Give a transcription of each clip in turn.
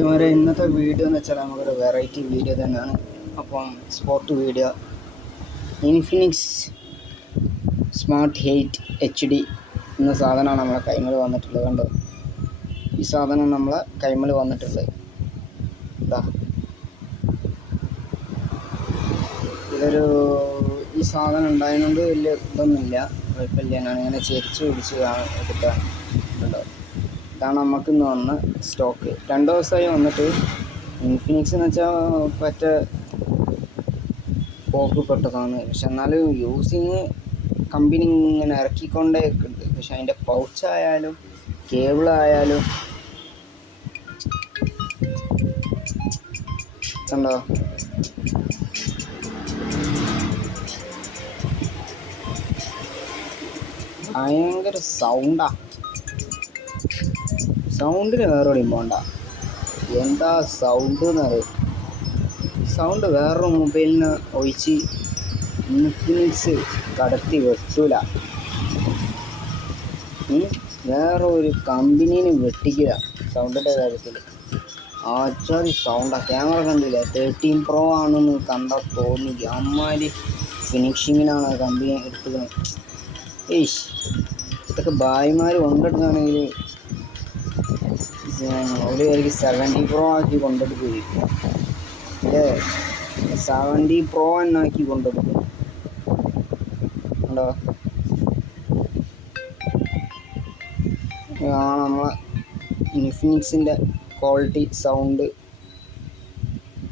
മച്ചമാരെ, ഇന്നത്തെ വീഡിയോ എന്ന് വെച്ചാൽ നമുക്കൊരു വെറൈറ്റി വീഡിയോ തന്നെയാണ്. അപ്പം spot video Infinix smart 8 HD എന്ന സാധനമാണ് നമ്മളെ കൈമൽ വന്നിട്ടുള്ളത്. കണ്ടോ, ഈ സാധനം നമ്മളെ കൈമൽ വന്നിട്ടുള്ളത് ഇതാ. ഈ സാധനം ഉണ്ടായതുകൊണ്ട് വലിയ ഇതൊന്നുമില്ല, കുഴപ്പമില്ല. ഞാനിങ്ങനെ ചെരിച്ച് പിടിച്ച് എടുക്കാൻ കണ്ടോ. ഇതാണ് നമുക്കിന്ന് വന്ന സ്റ്റോക്ക്. 2 ദിവസമായി വന്നിട്ട്. ഇൻഫിനിക്സ് എന്ന് വെച്ചാൽ പറ്റ പോക്ക് പെട്ടതാണ്. പക്ഷെ എന്നാലും യൂസിങ് കമ്പനി ഇങ്ങനെ ഇറക്കിക്കൊണ്ടേ ഉണ്ട്. പക്ഷെ അതിൻ്റെ പൗച്ചായാലും കേബിളായാലും കണ്ടോ, ഭയങ്കര സൗണ്ടിന് വേറെവിടെയും പോണ്ട. എന്താ സൗണ്ട് എന്നറിയാം. സൗണ്ട് വേറൊരു മൊബൈലിന് ഒഴിച്ച് ഇൻഫിനിക്സ് കടത്തി വെച്ചൂല. വേറെ ഒരു കമ്പനീനെ വെട്ടിക്കില്ല സൗണ്ടിൻ്റെ കാര്യത്തിൽ. ആച്ചാതി സൗണ്ടാണ്. ക്യാമറ കണ്ടില്ല, 13 Pro ആണെന്ന് കണ്ടാൽ തോന്നില്ല. അമ്മാതിരി ഫിനിഷിങ്ങിനാണ് കമ്പനി എടുത്തത്. ഇതൊക്കെ ഭായിമാർ കൊണ്ടെടുക്കുകയാണെങ്കിൽ ഒരു 70 Pro ആക്കി കൊണ്ടെടുക്കും. 70 Pro എന്നാക്കി കൊണ്ടെടുക്കും. ഉണ്ടോ, നമ്മളെ ഇൻഫിനിക്സിൻ്റെ ക്വാളിറ്റി സൗണ്ട്.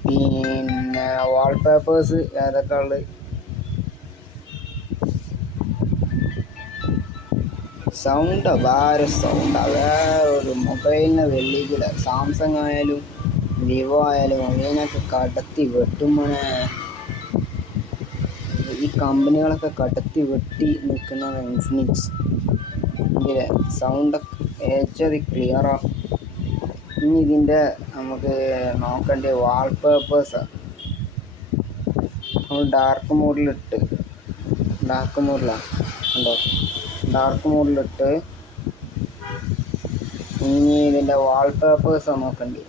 പിന്നെ വാൾപേപ്പേഴ്സ് ഏതൊക്കെ ഉള്ളത്. സൗണ്ടാ വേറൊരു മൊബൈലിനെ വെള്ളിക്കില്ല. സാംസങ് ആയാലും വിവോ ആയാലും അതിനൊക്കെ കടത്തി വെട്ടുമ്പോഴേ ഈ കമ്പനികളൊക്കെ കടത്തി വെട്ടി നിൽക്കുന്ന ഇൻഫിനിക്സ്. ഇതിലെ സൗണ്ടൊക്കെ ഏച്ചതി ക്ലിയറാണ്. ഇനി ഇതിൻ്റെ നമുക്ക് നോക്കേണ്ട വാൾപേപ്പേഴ്സാണ്. നമ്മൾ ഡാർക്ക് മോഡിലാണ് ഉണ്ടോ, ഡാർക്ക് മോഡിലിട്ട് ഇനി ഇതിൻ്റെ വാൾപേപ്പേഴ്സാണ് നോക്കേണ്ടത്.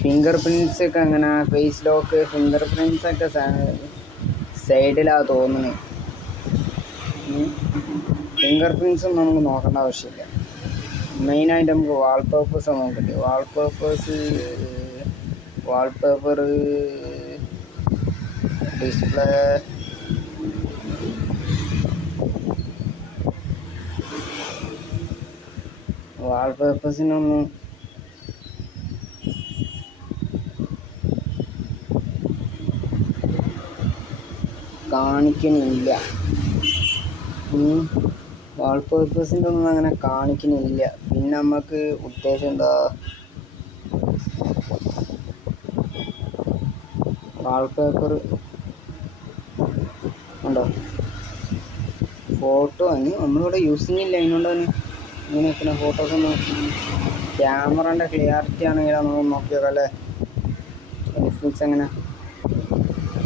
ഫിംഗർ പ്രിൻറ്റ്സ് ഒക്കെ അങ്ങനെ ഫേസ് ലോക്ക് ഫിംഗർ പ്രിൻറ്റ്സ് ഒക്കെ സൈഡിലാണ് തോന്നുന്നത്. ഫിംഗർ പ്രിൻറ്റ്സ് ഒന്നും നമുക്ക് നോക്കേണ്ട ആവശ്യമില്ല. മെയിനായിട്ട് നമുക്ക് വാൾപേപ്പേഴ്സാണ് നോക്കേണ്ടത്. Wallpaper display വാൾപേപ്പേഴ്സിനൊന്നും കാണിക്കണില്ല. വാൾപേപ്പേഴ്സിൻ്റെ ഒന്നും അങ്ങനെ കാണിക്കണില്ല. പിന്നെ നമുക്ക് ഉദ്ദേശം എന്താ, വാൾപേപ്പർ ഉണ്ടോ, ഫോട്ടോ നമ്മളിവിടെ യൂസിങ് ഇല്ല. അതിനോണ്ട് തന്നെ ഇങ്ങനെ നിൽക്കുന്ന ഫോട്ടോസൊന്നും. ക്യാമറേൻ്റെ ക്ലിയാരിറ്റി ആണെങ്കിൽ നമ്മൾ നോക്കിയോക്കല്ലേ ഇൻഫിനിക്സ് എങ്ങനെ.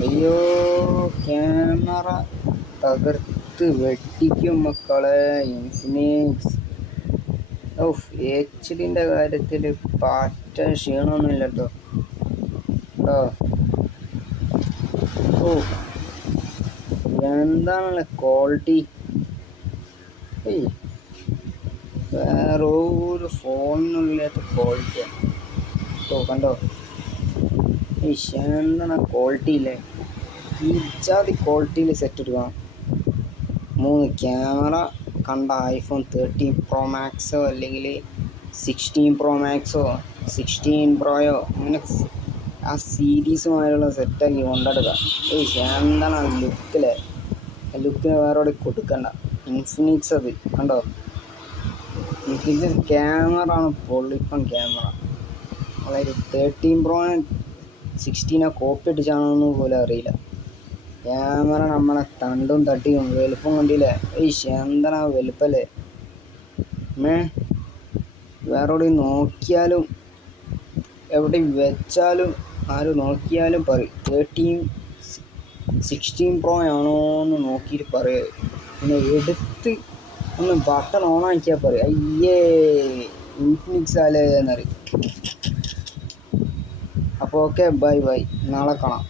അയ്യോ, ക്യാമറ തകർത്ത് വെട്ടിക്കും മക്കളെ ഇൻഫിനിക്സ്. HDൻ്റെ കാര്യത്തിൽ പാറ്റ ക്ഷീണമൊന്നുമില്ല കേട്ടോ. എന്താണുള്ള ക്വാളിറ്റി. വേറെ ഒരു ഫോണിനുള്ളില്ലാത്ത ക്വാളിറ്റിയാണ് കണ്ടോ. എന്താണ് ക്വാളിറ്റി ഇല്ലേ. ഈ ജാതി ക്വാളിറ്റിയിൽ സെറ്റ് എടുക്കണം. 3 ക്യാമറ കണ്ട iPhone 13 Pro Maxോ അല്ലെങ്കിൽ 16 Pro Maxോ 16 Proയോ അങ്ങനെ ആ സീരീസുമായുള്ള സെറ്റാക്കി കൊണ്ടെടുക്കുക. എന്താണ് ആ ലുക്കിന് വേറെ എവിടെ കൊടുക്കണ്ട. ഇൻഫിനിക്സ് അത് കണ്ടോ. ഇൻഫിനിക്സ് ക്യാമറ ആണ് പൊള്ളിപ്പം ക്യാമറ. അതായത് 13 Pro 16 കോപ്പി അടിച്ചാണെന്ന് പോലും അറിയില്ല. ക്യാമറ നമ്മളെ തണ്ടും തട്ടിയും വലുപ്പം കണ്ടില്ലേ. എന്താണ് ആ വലുപ്പല്ലേ. വേറെ എവിടെയും നോക്കിയാലും എവിടെ വെച്ചാലും ആരും നോക്കിയാലും പറയും 16 Pro ആണോ എന്ന് നോക്കിയിട്ട് പറയുക. പിന്നെ എടുത്ത് ഒന്ന് ബട്ടൺ ഓണാക്കിയാൽ പറയും അയ്യേ ഇൻഫിനിക്സ് അല്ലേ എന്നറിയും. അപ്പോൾ ഓക്കെ, ബൈ ബൈ, നാളെ കാണാം.